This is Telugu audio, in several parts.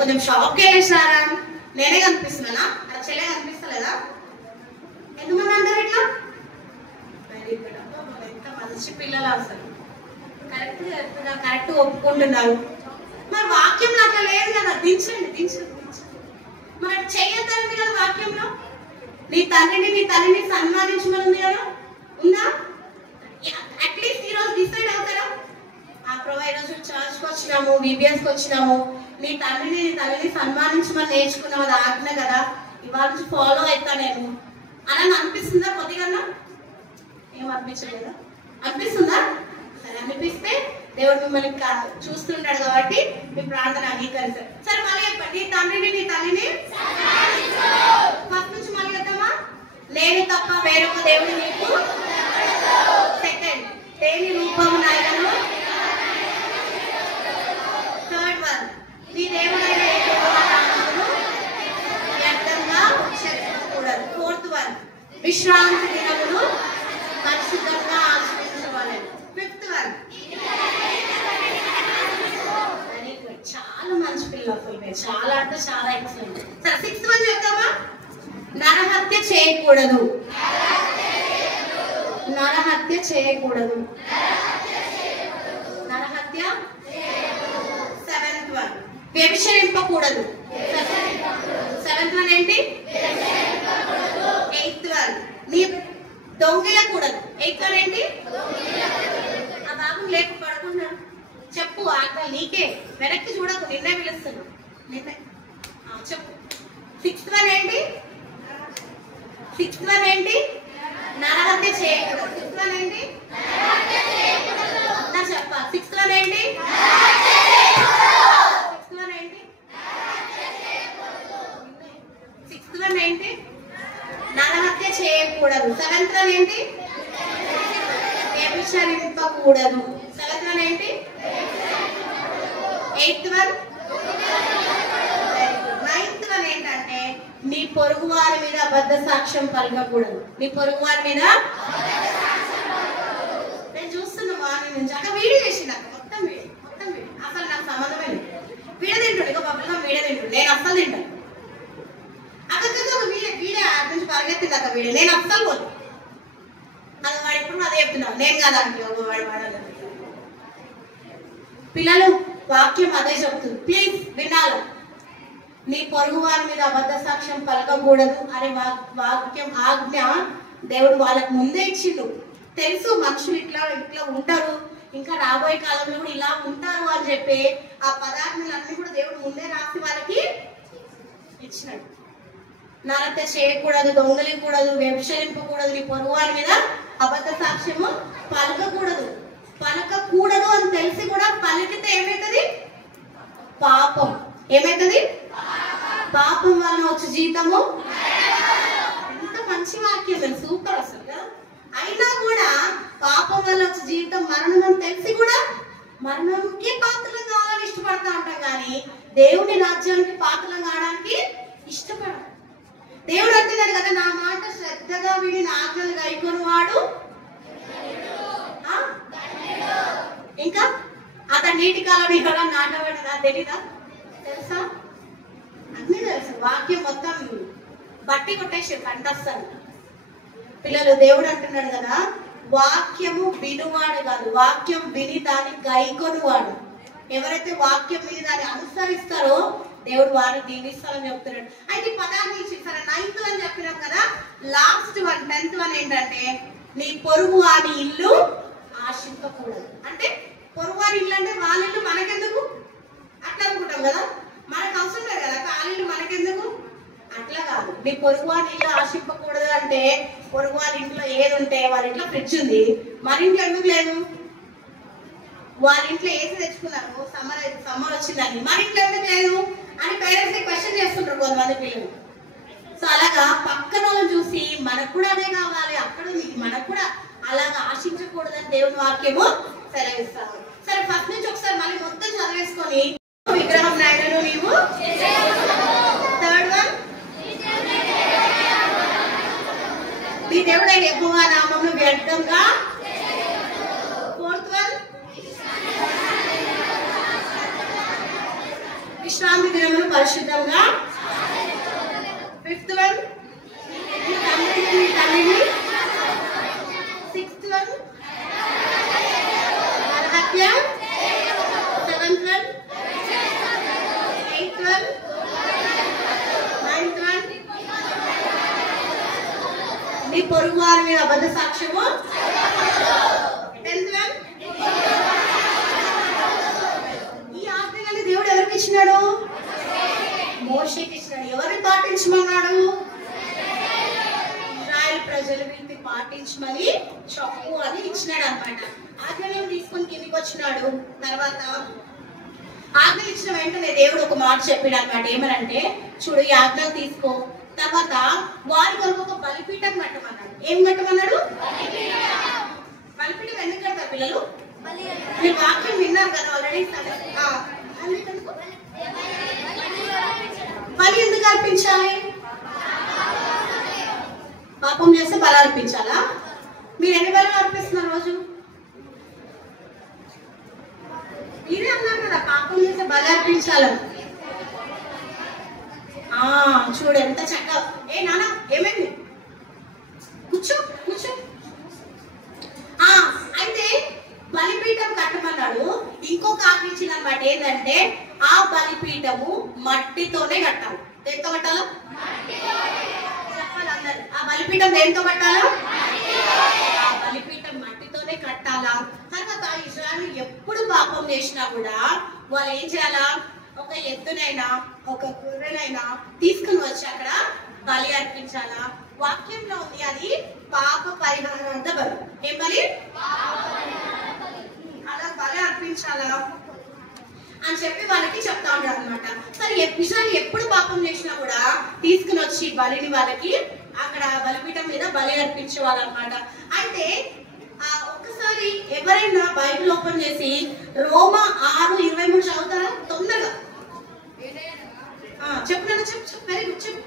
కొంచెం షాప్కి వెళ్ళేసినారా, నేనే కనిపిస్తున్నానా, అది చెల్లె కనిపిస్తలేదా? ఎంతమంది అంటారు ఇట్లా? Very good. ఎంత మంచి పిల్లలు అసలు, కరెక్ట్ చెప్తున్నారు, కరెక్ట్ ఒప్పుకుంటున్నారు. మరి వాక్యంలో అట్లా లేదు కదా, దించండి దించండి దించండి. మరి అట్లా చెయ్యొద్దండి కదా వాక్యంలో. నీ తల్లిని సన్మానించమని ఉంది కదా, ఉందా? అట్లీస్ట్ ఈరోజు డిసైడ్ అవుతారా? ఆ ప్రభా ఈరోజు చర్చ్కి వచ్చినాము, విబిఎస్కి వచ్చినాము, నీ తల్లిని సన్మానించమని నేర్చుకున్నావు, అది ఆజ్ఞ కదా, ఇవాళ నుంచి ఫాలో అవుతా నేను అని అనిపిస్తుందా? కొద్దిగా ఏం అనిపించలేదా? అనిపిస్తుందా? సరే, అనిపిస్తే దేవుడు మిమ్మల్ని చూస్తుంటాడు కాబట్టి మీ ప్రార్థన అంగీకరిస్తారు. సరే మళ్ళీ చెప్పండి, నీ తల్లిని ఫస్ట్ నుంచి మళ్ళీ చెప్తామా? నేను తప్ప వేరొక దేవుడు నీకు. సెకండ్, దేని రూపము నాయనను. థర్డ్ వన్, నీ దేవుడైన వ్యర్థంగా చెప్పకూడదు. ఫోర్త్ వన్, విశ్రాంతి దినమును పరిశుద్ధంగా ఆచరించవాలి. ఫిఫ్త్ వన్, వెరీ గుడ్, చాలా మంచి పిల్లలు, చాలా అంటే చాలా ఎక్సలెంట్. సరే, సిక్స్త్ వన్ చెప్తామా? నరహత్య చేయకూడదు. నరహత్య చేయకూడదు. నరహత్య. సెవెంత్ వన్, వ్యభిచరింపకూడదు. సెవెంత్ వన్ ఏంటి? ఎయిత్ వన్, నీ దొంగిలకూడదు. ఎయిత్ వన్ ఏంటి? ఆ బాబు లేపు పడుకున్నాడు, చెప్పు ఆజ్ఞ నీకే, వెనక్కి చూడకు, నిన్నే పిలుస్తున్నాడు, నిన్నే చెప్పు. సిక్స్త్ వన్ ఏంటి? నరహత్య చేయకూడదు. సిక్స్త్ వన్ ఏంటి? అంతా చెప్పాలి. సిక్స్త్ వన్ ఏంటి? సిక్స్త్ వన్ ఏంటి? నరహత్య చేయకూడదు. సెవెంత్ వన్ ఏంటి? వ్యభిచరింపకూడదు. సెవెంత్ వన్ ఏంటి? Eighth one. నైన్త్ వన్ ఏంటంటే నీ పొరుగు వారి మీద అబద్ధ సాక్ష్యం పలకకూడదు. నీ పొరుగు వారి మీద. నేను చూస్తున్నా మార్నింగ్ నుంచి అక్కడ వీడియో చేసింది, అక్కడ మొత్తం వీడియో అసలు నాకు సంబంధమే లేదు. వీడియో తింటుండే, ఇక పబ్లిక్ వీడియో తింటుండే, నేను అస్సలు తింటాను. అక్కడ ఒక వీడియో యాడ్ నుంచి పరిగెత్తింది అక్కడ వీడియో, నేను అస్సలు పోదు. అది వాడు ఎప్పుడు అదే చెప్తున్నావు, నేను కదా అంటే వాడు పిల్లలు వాక్యం అదే చెప్తుంది, ప్లీజ్ వినాలి. నీ పొరుగు వారి మీద అబద్ధ సాక్ష్యం పలకకూడదు అనే వాక్యం ఆజ్ఞ దేవుడు వాళ్ళకు ముందే ఇచ్చిండు. తెలుసు మనుషులు ఇట్లా ఉంటారు, ఇంకా రాబోయే కాలంలో కూడా ఇలా ఉంటారు అని చెప్పి ఆ పదార్థాలన్నీ కూడా దేవుడు ముందే రాసి వాళ్ళకి ఇచ్చినాడు. నరహత్య చేయకూడదు, దొంగలికూడదు, వ్యభిచరింపకూడదు, నీ పొరుగు వారి మీద అబద్ధ సాక్ష్యము పలకకూడదు అని తెలిసి కూడా పలికితే ఏమైతుంది? పాపం. ఏమైతుంది? పాపం వలన వచ్చే జీతము. ఎంత మంచి వాక్యం, సూపర్ అసలు కదా. అయినా కూడా పాపం వల్ల వచ్చే జీవితం మరణం అని తెలిసి కూడా మరణంకి పాత్రలు కావాలని ఇష్టపడతా ఉంటాం, కానీ దేవుని రాజ్యానికి పాత్రలు కావడానికి ఇష్టపడాలి. దేవుడు అంటున్నాడు కదా, నా మాట శ్రద్ధగా విని నా ఆజ్ఞలు గైకొని వాడు ఇంకా అతను నీటి కాలం ఇక్కడ నాటబడినా తెలీదా? తెలుసా? అన్నీ తెలుసు. వాక్యం మొత్తం బట్టి కొట్టేసి కంటస్తాను. పిల్లలు, దేవుడు అంటున్నాడు కదా, వాక్యము వినువాడు కాదు, వాక్యం విని దాన్ని గైకొనువాడు. ఎవరైతే వాక్యం విని దాన్ని అనుసరిస్తారో దేవుడు వారిని దీవిస్తారని చెప్తున్నాడు. అయితే పదాన్ని సరే, నైన్త్ అని చెప్పినాం కదా, లాస్ట్ వన్ 10th వన్ ఏంటంటే నీ పొరుగు వారి ఇల్లు ఆశింపకూడదు. అంటే పొరుగు వారి ఇల్లు అంటే వాళ్ళ ఇల్లు మనకెందుకు అట్లా అనుకుంటాం కదా, మనకు అవసరం లేదు కదా, వాళ్ళ ఇల్లు మనకెందుకు అట్లా కాదు. నీ పొరుగు వారి ఇల్లు ఆశింపకూడదు అంటే పొరుగు వారి ఇంట్లో ఏది ఉంటే, వాళ్ళ ఇంట్లో ఫ్రిడ్జ్ ఉంది, మన ఇంట్లో ఎందుకు లేదు? వాళ్ళ ఇంట్లో ఏసీ తెచ్చుకున్నారు, సమ్మర్ వచ్చిందని, మన ఇంట్లో ఎందుకు లేదు అని పేరెంట్స్ క్వశ్చన్ చేస్తుంటారు కొంతమంది పిల్లలు. సో అలాగా పక్కన వాళ్ళని చూసి మనకు కూడా అదే కావాలి, అక్కడ మనకు కూడా అలాగా ఆశించకూడదని దేవుని వాక్యము సెలవిస్తాము. సరే, ఫస్ట్ నుంచి ఒకసారి మళ్ళీ మొత్తం చదివేసుకొని, విగ్రహం నాయనను నీవు. థర్డ్ వన్, నీ దేవుడైన యెహోవా నామమును వ్యర్థంగా. ఫోర్త్ వన్, విశ్రాంతి దినమును పరిశుద్ధంగా. ఫిఫ్త్ వన్, తల్లిని. సిక్స్త్ వన్, నరహత్య. Seventh one, eighth one, ninth one, నీ పొరుగు వారి మీద అబద్ధ సాక్ష్యము. 10th వన్, ఈ ఆజ్ఞలని దేవుడు ఎవరికి ఇచ్చినాడు? మోషేకి ఇచ్చినాడు. ఎవరిని పాటించమన్నాడు? ఇశ్రాయేల్ ప్రజలు వీటిని పాటించమని చెప్పు అని ఇచ్చినాడు అనమాట. ఆజ్ఞలను తీసుకొని కిందికి వచ్చినాడు. తర్వాత ఆజ్ఞ ఇచ్చిన వెంటనే దేవుడు ఒక మాట చెప్పాడు అనమాట. ఏమనంటే, చూడు ఈ ఆజ్ఞలు తీసుకో, తర్వాత వారి కొరకు ఒక బలిపీఠం కట్టమన్నాడు. ఏం కట్టమన్నాడు? బలిపీఠం ఎందుకు కడతారు పిల్లలు? మీరు వాక్యం విన్నారు కదా ఆల్రెడీ. బలి ఎందుకు అర్పించాలి? పాపం చేస్తే బలి అర్పించాలా? మీరు ఎన్ని బలు అర్పిస్తున్నారు రోజు? మీరే అన్నారు కదా పాపం చేస్తే బలి అర్పించాలని. చూడు ఎంత చక్కగా. ఏ నాన్న ఏమైంది? కూర్చో కూర్చో. అయితే బలిపీఠం కట్టమన్నాడు. ఇంకొక ఆజ్ఞ ఇచ్చింది అనమాట. ఏంటంటే ఆ బలిపీఠము మట్టితోనే కట్టాలి. దేంతో కట్టాలా? చెప్పాలి అందరు. ఆ బలిపీఠం దేంతో కట్టాలా? ఆ బలిపీఠం మట్టితోనే కట్టాలా. తర్వాత ఇశ్రాయేలు ఎప్పుడు పాపం చేసినా కూడా వాళ్ళు ఏం చేయాలా? ఒక ఎద్దునైనా ఒక గొర్రెనైనా తీసుకుని వచ్చి అక్కడ బలి అర్పించాలా. వాక్యంలో ఉంది అది పాప పరిహారార్థ బలి. ఏం బలి? అలా బలి అర్పించాలా అని చెప్పి వాళ్ళకి చెప్తా ఉంటారు అనమాట. సరే ఇశ్రాయేలు ఎప్పుడు పాపం చేసినా కూడా తీసుకుని వచ్చి బలిని వాళ్ళకి అక్కడ బలిపీఠం మీద బలి అర్పించే వాళ్ళు అనమాట. అయితే ఒక్కసారి ఎవరైనా బైబిల్ ఓపెన్ చేసి రోమా 6:23 చదువుతారా తొందరగా? చెప్పు చెప్పు. వెరీ గుడ్ చెప్పు.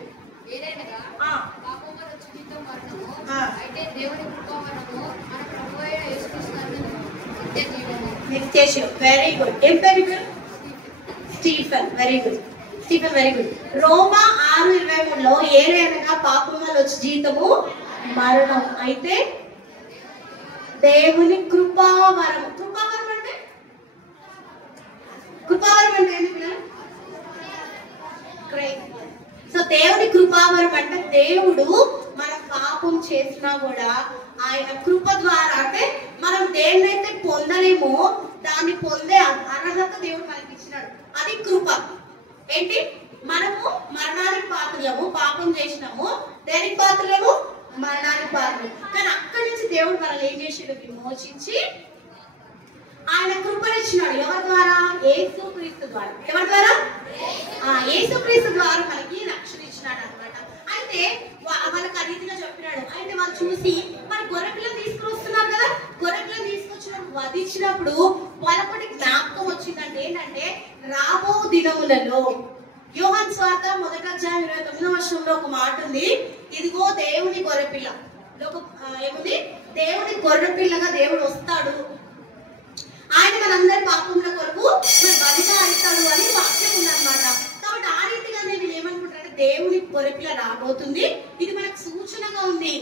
Very good. ఏం పేరు? Stephen. Very good Stephen, very good. రోమా 6:23లో ఏదైనా పాపం వల్ల వచ్చి జీతము మరణం. అయితే దేవుని కృపావరం. కృపావరం అంటే ఏంటి పిల్లలు? సో దేవుని కృపావరం అంటే దేవుడు మనం పాపం చేసినా కూడా ఆయన కృప ద్వారా, అంటే మనం దేన్నైతే పొందలేమో దాన్ని పొందే అర్హత దేవుడు మనకి ఇచ్చినాడు. అది కృప. ఏంటి? మనము మరణానికి పాత్రలము, పాపం చేసినాము. దేనికి పాత్రలము? మరణానికి పాత్రలు. కానీ అక్కడి నుంచి దేవుడు మనల్ని ఏం చేసాడు? విమోచించి ఆయన కృపనిచ్చినాడు. ఎవరి ద్వారా? యేసుక్రీస్తు ద్వారా. ఎవరి ద్వారా? యేసుక్రీస్తు ద్వారా మనకి రక్షణ ఇచ్చినాడు అనమాట. అయితే వాళ్ళకి ఆ రీతిగా చెప్పినాడు. అయితే వాళ్ళు చూసి మరి గొర్రెపిల్లని తీసుకుని వస్తున్నారు కదా, గొర్రెపిల్లని తీసుకొచ్చినప్పుడు వధించినప్పుడు వాళ్ళకి జ్ఞాపకం వచ్చిందంటే ఏంటంటే, రాబో దినములలో యోహాను సువార్త 1:29 ఒక మాట ఉంది. ఇదిగో దేవుని గొర్రెపిల్ల. ఏముంది? దేవుని గొర్రెపిల్లగా దేవుడు వస్తాడు, ఆయన మనందరి పాపముల కొరకు బలిగా అవుతాడు అని వాక్యం ఉందన్నమాట. కాబట్టి ఆ రీతిగా నేను ఏమనుకుంటానంటే, దేవుని గొర్రెపిల్ల రాబోతుంది, ఇది మనకు సూచనగా ఉంది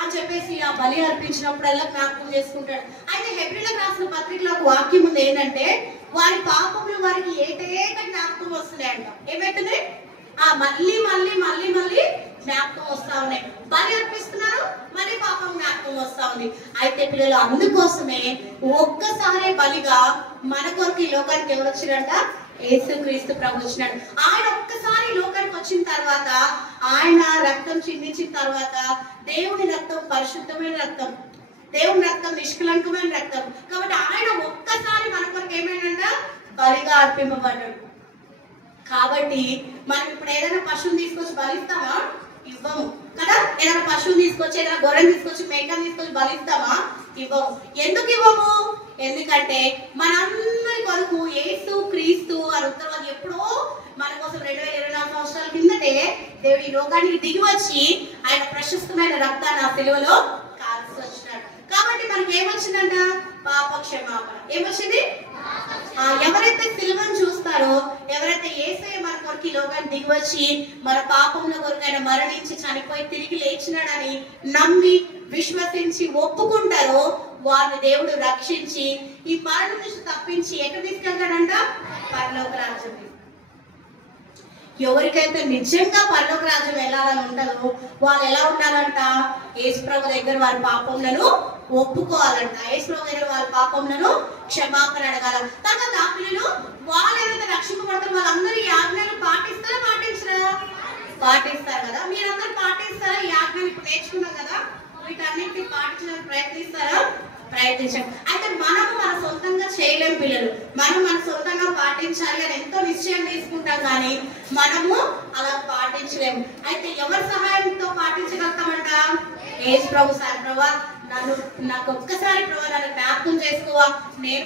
అని చెప్పేసి ఆ బలి అర్పించినప్పుడల్లా జ్ఞాపకం చేసుకుంటాడు. అయితే హెబ్రీయులకు రాసిన పత్రికలో ఒక వాక్యం ఉంది. ఏంటంటే, వారి పాపములు వారికి ఏటేట జ్ఞాపకం వస్తున్నాయంట. ఏమైతుంది? మళ్ళీ మళ్ళీ మళ్ళీ మళ్ళీ జ్ఞాపకం వస్తా ఉన్నాయి. బలి అర్పిస్తున్నారు, మళ్ళీ పాపం జ్ఞాపకం వస్తా ఉంది. అయితే పిల్లలు, అందుకోసమే ఒక్కసారే బలిగా మన కొరకు ఈ లోకానికి ఎవరు వచ్చిరంట? యేసుక్రీస్తు ప్రభు వచ్చినాడు. ఆయన ఒక్కసారి లోకానికి వచ్చిన తర్వాత, ఆయన రక్తం చిందించిన తర్వాత, దేవుని రక్తం పరిశుద్ధమైన రక్తం, దేవుని రక్తం నిష్కలంకమైన రక్తం. కాబట్టి ఆయన ఒక్కసారి మన కొరకు ఏమైనా బలిగా అర్పింపబడ్డాడు. కాబట్టి మనం ఇప్పుడు ఏదైనా పశువుని తీసుకొచ్చి బలిస్తామా? ఇవ్వము కదా. ఏదైనా పశువుని తీసుకొచ్చి, ఏదైనా గొర్రెని తీసుకొచ్చి, మేకని తీసుకొచ్చి బలిస్తామా? ఇవ్వము. ఎందుకు ఇవ్వము? ఎందుకంటే మనందరి కొరకు యేసు క్రీస్తు అని ఉత్తరవాది ఎప్పుడో మన కోసం 2024 సంవత్సరాల కిందటే దేవుడు ఈ లోకానికి దిగి వచ్చి ఆయన ప్రశస్తమైన రక్తాన్ని ఆ సిలువలో కాల్చి వచ్చినాడు. కాబట్టి మనకి ఏమొచ్చిందంట? పాప క్షమాపణ. ఏమొచ్చింది? ఎవరైతే సిలువను చూస్తారో, ఎవరైతే యేసయ్య మన కొరకు ఈ లోకాన్ని దిగివచ్చి మన పాపముల కొరకు ఆయన మరణించి చనిపోయి తిరిగి లేచినాడని నమ్మి విశ్వసించి ఒప్పుకుంటారో వారిని దేవుడు రక్షించి ఈ మరణం నుంచి తప్పించి ఎక్కడ తీసుకెళ్తాడంట? పరలోక రాజ్యం. ఎవరికైతే నిజంగా పరలోక రాజ్యం వెళ్ళాలని ఉంటుందో వాళ్ళు ఎలా ఉండాలంట? యేసుప్రభు దగ్గర వారి పాపములను ఒప్పుకోవాలంట. యేసుప్రభు దగ్గర వారి పాపములను క్షమాపణ అడగాల. తర్వాత పిల్లలు వాళ్ళు ఏదైతే రక్షింపబడతారో వాళ్ళందరూ ఈ ఆజ్ఞలు పాటిస్తారా పాటించరా? పాటిస్తారు కదా. మీరందరూ పాటిస్తారా? ఈ ఆజ్ఞలు ఇప్పుడు నేర్చుకున్నాం కదా, వీటన్నిటిని పాటించడానికి ప్రయత్నిస్తారా? ప్రయత్నించండి. అయితే మనము మన సొంతంగా చేయలేం పిల్లలు. మనం మన సొంతంగా పాటించాలి అని ఎంతో నిశ్చయం తీసుకుంటాం, కానీ మనము అలా పాటించలేము. అయితే ఎవరి సహాయంతో పాటించగలుగుతామంట? యేసు ప్రభు సార్, ప్రభా నాకు ఒక్కసారి ప్రభా నన్ను జ్ఞాపకం చేసుకోవా, నేను